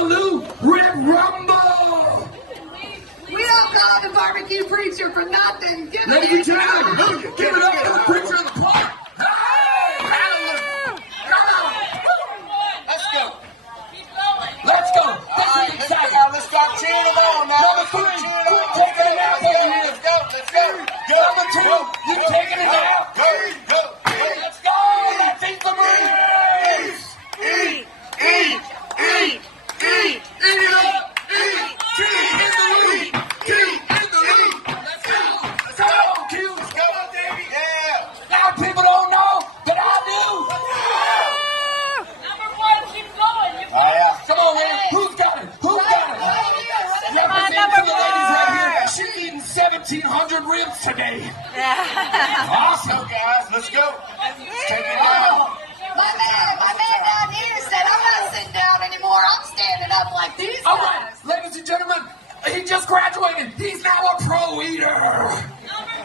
Hallelujah! Red Rumble! We don't call the barbecue preacher for nothing. Ladies and gentlemen, give it up for the preacher of the park! Hey! Hallelujah! Come on! Let's go. Let's go! All right, let's start cheering them on now. Number 3, quit taking it out over here. Let's go. Number 2, you taking it out. Go. Let's go! Let's eat the Marines! Eat. Eat it up! Eat! Keep in the lead! Let's go! Q! Let's go, Davey. Yeah. A lot of people don't know, but I do! Number 1, keep going. Oh, yeah. Come on, man! Who's got it? Represent to the ladies right here. She's eating 1,700 ribs today. Awesome, guys. Let's go. Take it Oh, my man down here said I'm not sitting down anymore. I'm standing up like these All guys. right, ladies and gentlemen, he just graduated. He's now a pro eater. All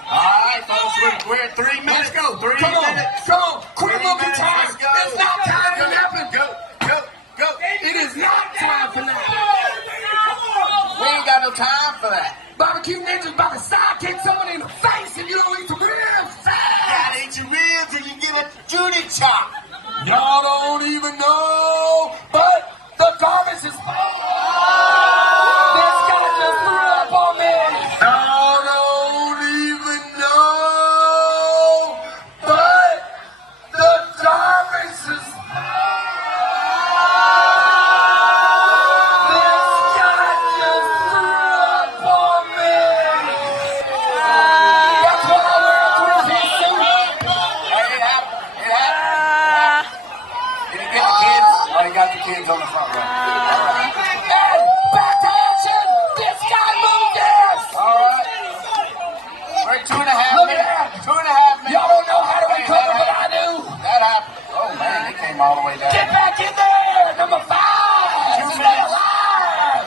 right, folks. We're at 3 minutes. Let's go. 3 minutes. Come on. Quit 3 looking minutes. tired. Let's go. It's not time for napping. Go. It is not time for napping. We ain't got no time for that. Barbecue Ninja's about to sidekick someone in the face and you don't eat the ribs. Gotta eat your ribs or you get a Judy chop. Y'all don't even know, but the garbage is full. This guy just threw up on me. Y'all don't even know, but the garbage is full. This guy just threw up on me. That's why I wear a three-piece suit. It happened. Did he get the kids? Oh, he got the kids on the front row. And back to action! This guy moved this! All right. We're at 2.5 Look at minutes. that. 2.5 minutes. Y'all don't know how to recover, but I do! That happened. Oh, man, he came all the way down. Get back in there! Number 5! Stay alive!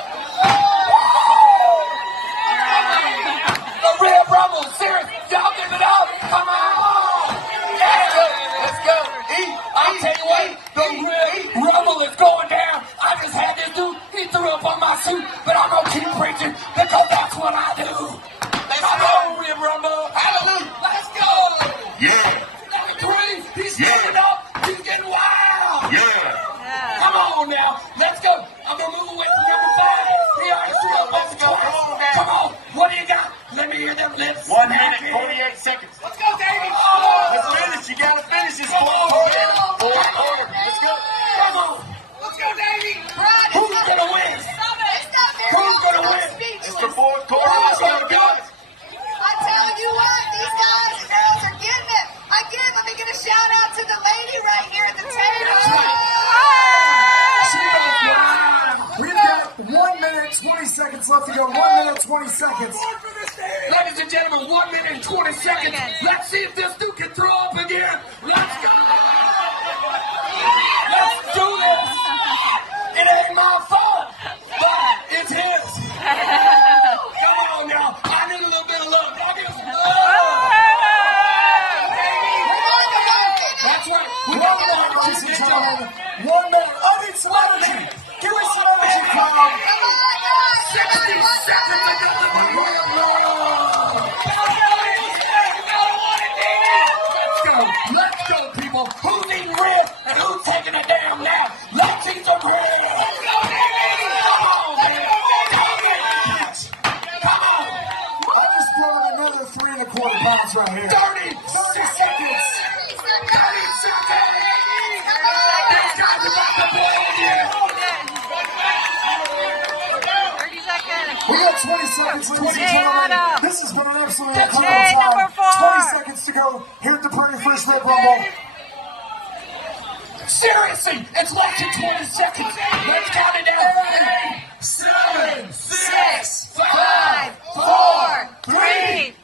The Red Rumble, serious! Y'all give it up! Come on! Let's go. I'll tell you what, the Red Rumble is going down. I just had this dude, he threw up on my suit, but I'm gonna keep preaching because that's what I do. Come on, Red Rumble. Hallelujah. Let's go. Yeah. Number 3, he's standing up. He's getting wild. Yeah. Come on now. Let's go. I'm gonna move away from number 5. He already threw up on the Come on, man. Come on. What do you got? Let me hear them lips. 1 minute, 48 seconds. Let's go, Davey. Oh. Let's finish. You gotta finish this. Come on, man. Forward. Let's go. Come on. Let's go, Davey. Who's gonna win? Who's gonna win? It's the fourth quarter. Let's go, guys. I tell you what, these guys and girls are getting it. Again, let me get a shout out to the lady right here at the table. We've got 1 minute, 20 seconds left to go. 1 minute, 20 seconds. Ladies and gentlemen, 1 minute and 20 seconds. Let's see if this dude can throw up again. Let's go. Let's do this. It ain't my fault, but it's his. Come on now. I need a little bit of love. I'll give some love. That's right. We're going to Ladies and gentlemen, 1 minute. I need some energy. Give me some energy, Colin. 60 seconds to go. Let's go, people. Who's eating rib and who's taking a damn nap? Let's eat some rib. Come on, man. Come on. I'll just throw in another 3¼ pounds right here. 30 seconds. 30 seconds. This guy's about to blow again. 30 seconds. We got 20 seconds, ladies and gentlemen. This has been an absolute incredible Okay, number time. 4. 20 seconds to go here at the Pretty First Red Rumble. Seriously, it's less than 20 seconds. Let's count it down. 8, 7, 6, 5, 4, 3,